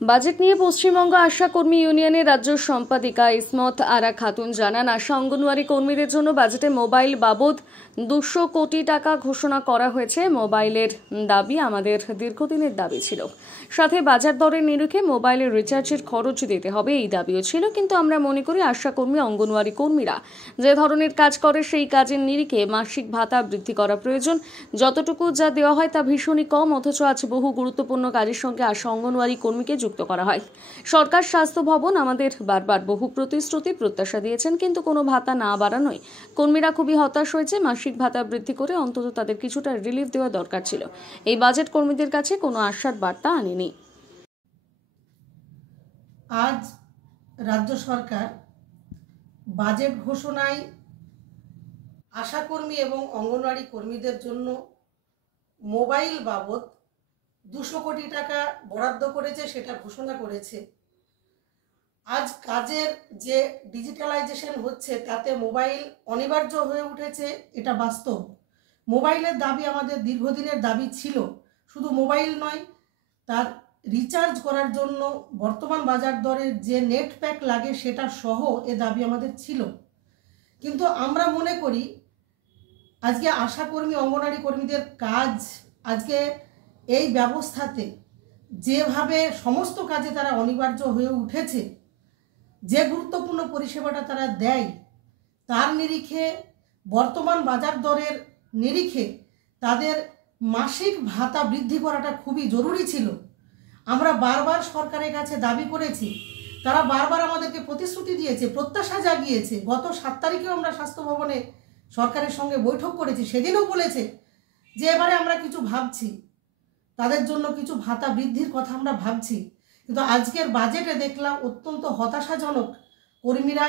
Budget নিয়ে পশ্চিমবঙ্গ আশা কর্মী ইউনিয়নের রাজ্য সম্পাদিকা ইসমত আরা খাতুন জানান, আশা অঙ্গনওয়াড়ি কর্মীদের জন্য বাজেটে মোবাইল বাবদ 200 কোটি টাকা ঘোষণা করা হয়েছে। মোবাইলের দাবি আমাদের দীর্ঘদিনের দাবি ছিল, সাথে বাজার দরের নিরিখে মোবাইলের রিচার্জের খরচ দিতে হবে, এই দাবিও ছিল। কিন্তু আমরা মনে করি আশা কর্মী অঙ্গনওয়াড়ি কর্মীরা যে ধরনের কাজ করে সেই কাজের নিরিখে মাসিক ভাতা বৃদ্ধি করা প্রয়োজন। যতটুকু যা দেওয়া হয় তা ভীষণই কম, অথচ আজ বহু গুরুত্বপূর্ণ কাজের সঙ্গে আশা অঙ্গনওয়াড়ি কর্মীকে যুক্ত করা হয়। সরকার স্বাস্থ্য ভবন আমাদের বারবার বহু প্রতিশ্রুতি প্রত্যাশা দিয়েছেন, কিন্তু কোনো ভাতা না বাড়ানোয় কর্মীরা খুবই হতাশ হয়েছে। মাসিক ভাতা বৃদ্ধি করে অন্তত তাদের কিছুটা রিলিফ দেওয়া দরকার ছিল। এই বাজেট কর্মীদের কাছে কোনো আশার বার্তা আনেনি। আজ রাজ্য সরকার বাজেট ঘোষণায় আশাকর্মী এবং অঙ্গনওয়াড়ি কর্মীদের জন্য মোবাইল বাবদ 200 কোটি টাকা বরাদ্দ করেছে, সেটা ঘোষণা করেছে। আজ কাজের যে ডিজিটালাইজেশন হচ্ছে তাতে মোবাইল অনিবার্য হয়ে উঠেছে, এটা বাস্তব। মোবাইলের দাবি আমাদের দীর্ঘদিনের দাবি ছিল। শুধু মোবাইল নয়, তার রিচার্জ করার জন্য বর্তমান বাজার দরের যে নেট প্যাক লাগে সেটা সহ এ দাবি আমাদের ছিল। কিন্তু আমরা মনে করি আজকে আশাকর্মী অঙ্গনওয়াড়ি কর্মীদের কাজ আজকে এই ব্যবস্থাতে যেভাবে সমস্ত কাজে তারা অনিবার্য হয়ে উঠেছে, যে গুরুত্বপূর্ণ পরিষেবাটা তারা দেয় তার নিরিখে বর্তমান বাজার দরের নিরিখে তাদের মাসিক ভাতা বৃদ্ধি করাটা খুবই জরুরি ছিল। আমরা বারবার সরকারের কাছে দাবি করেছি, তারা বারবার আমাদেরকে প্রতিশ্রুতি দিয়েছে, প্রত্যাশা জাগিয়েছে। গত 7 তারিখেও আমরা স্বাস্থ্য ভবনে সরকারের সঙ্গে বৈঠক করেছি, সেদিনও বলেছে যে এবারে আমরা কিছু ভাবছি, তাদের জন্য কিছু ভাতা বৃদ্ধির কথা আমরা ভাবছি। কিন্তু আজকের বাজেটে দেখলাম অত্যন্ত হতাশাজনক, কর্মীরা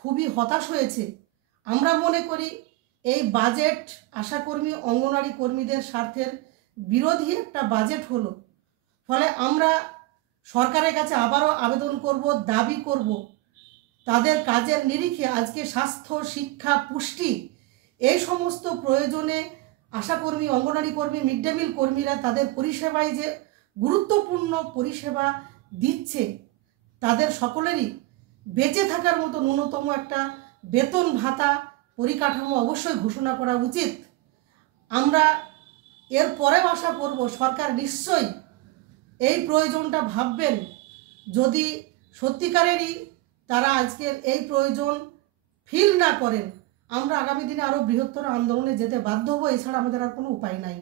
খুবই হতাশ হয়েছে। আমরা মনে করি এই বাজেট আশাকর্মী অঙ্গনওয়াড়ি কর্মীদের স্বার্থের বিরোধী একটা বাজেট হলো। ফলে আমরা সরকারের কাছে আবারও আবেদন করব, দাবি করব, তাদের কাজের নিরিখে আজকে স্বাস্থ্য, শিক্ষা, পুষ্টি এই সমস্ত প্রয়োজনে আশাকর্মী অঙ্গনওয়াড়ি কর্মী, মিড ডে মিল কর্মীরা তাদের পরিষেবায় যে গুরুত্বপূর্ণ পরিষেবা দিচ্ছে, তাদের সকলেরই বেঁচে থাকার মতো ন্যূনতম একটা বেতন ভাতা পরিকাঠামো অবশ্যই ঘোষণা করা উচিত। আমরা এর পরেও আশা করব সরকার নিশ্চয়ই এই প্রয়োজনটা ভাববেন। যদি সত্যিকারেরই তারা আজকের এই প্রয়োজন ফিল না করেন, আমরা আগামী দিনে আরও বৃহত্তর আন্দোলনে যেতে বাধ্য হব, এছাড়া আমাদের আর কোনো উপায় নাই।